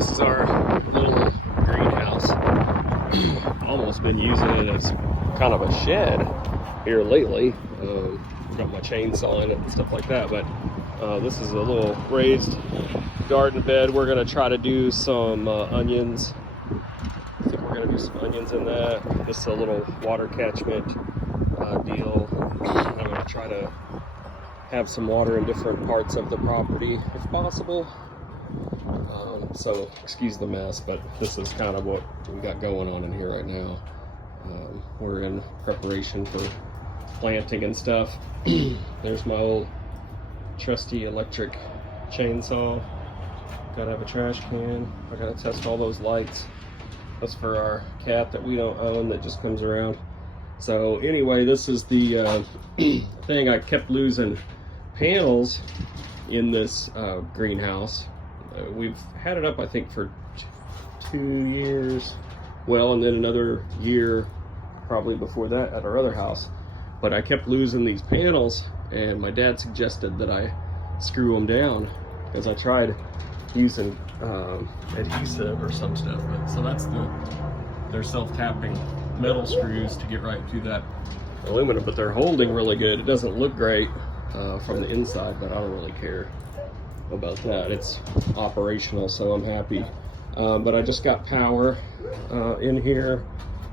This is our little greenhouse. Almost been using it as kind of a shed here lately. Got my chainsaw in it and stuff like that, but this is a little raised garden bed. We're gonna try to do some onions. I think we're gonna do some onions in that. This is a little water catchment deal. I'm gonna try to have some water in different parts of the property if possible. So excuse the mess, but this is kind of what we got going on in here right now. We're in preparation for planting and stuff. There's my old trusty electric chainsaw. Gotta have a trash can. I gotta test all those lights. That's for our cat that we don't own that just comes around. So anyway, this is the thing. I kept losing panels in this greenhouse. We've had it up, I think, for 2 years. Well, and then another year probably before that at our other house. But I kept losing these panels, and my dad suggested that I screw them down because I tried using adhesive or some stuff. But so that's they're self-tapping metal screws to get right through that aluminum, but they're holding really good. It doesn't look great from the inside, but I don't really care about that. It's operational, so I'm happy. But I just got power in here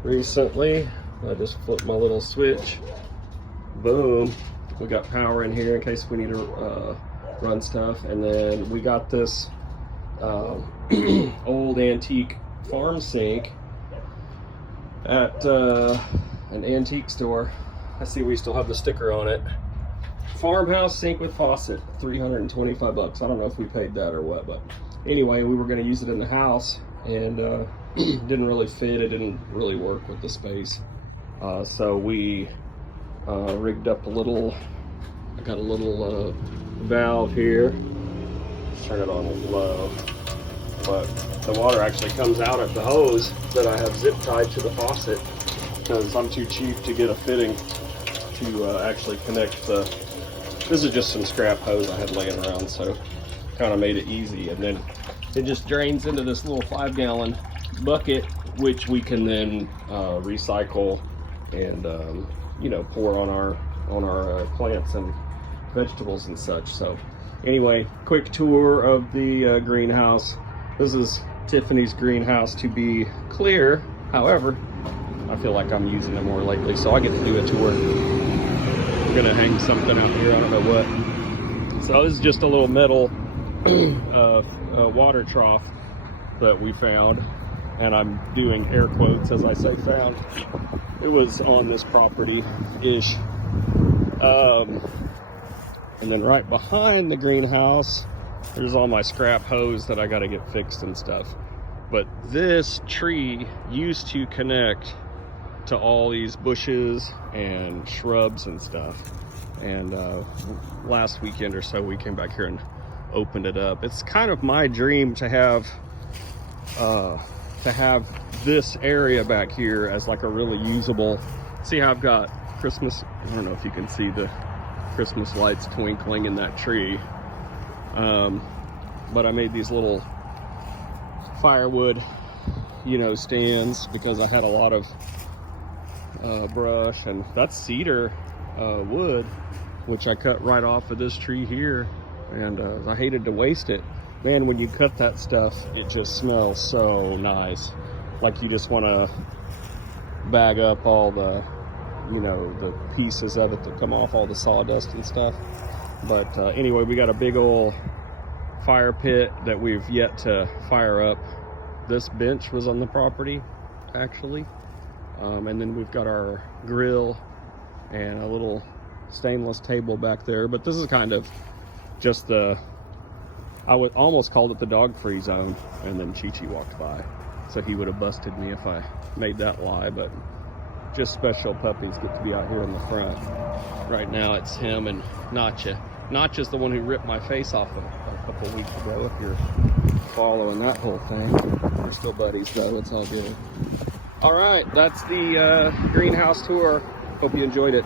recently. I just flipped my little switch. Boom, we got power in here in case we need to run stuff. And then we got this old antique farm sink at an antique store. I see we still have the sticker on it. Farmhouse sink with faucet, 325 bucks. I don't know if we paid that or what, but anyway, we were going to use it in the house, and didn't really fit. It didn't really work with the space. So we rigged up a little, I got a little valve here. Turn it on low. But the water actually comes out of the hose that I have zip tied to the faucet because I'm too cheap to get a fitting to actually connect the. This is just some scrap hose I had laying around, so kind of made it easy. And then it just drains into this little 5-gallon bucket, which we can then recycle and you know, pour on our plants and vegetables and such. So anyway, quick tour of the greenhouse. This is Tiffany's greenhouse, to be clear. However, I feel like I'm using it more lately, so I get to do a tour. I'm gonna hang something out here, I don't know what. So this is just a little metal water trough that we found, and I'm doing air quotes as I say found. It was on this property-ish. And then right behind the greenhouse, there's all my scrap hose that I gotta get fixed and stuff. But this tree used to connect to all these bushes and shrubs and stuff. And last weekend or so, we came back here and opened it up. It's kind of my dream to have this area back here as like a really usable. See how I've got Christmas, I don't know if you can see the Christmas lights twinkling in that tree. But I made these little firewood, you know, stands because I had a lot of brush, and that's cedar wood, which I cut right off of this tree here, and I hated to waste it. Man, when you cut that stuff, it just smells so nice. Like you just want to bag up all the, you know, the pieces of it that come off, all the sawdust and stuff. But anyway, we got a big old fire pit that we've yet to fire up. This bench was on the property, actually. And then we've got our grill and a little stainless table back there. But this is kind of just the, I would almost called it the dog-free zone. And then Chi-Chi walked by, so he would have busted me if I made that lie. But just special puppies get to be out here in the front. Right now it's him and Nacha. Nacha's the one who ripped my face off a couple weeks ago, if you're following that whole thing. We're still buddies though, it's all good. All right, that's the greenhouse tour. Hope you enjoyed it.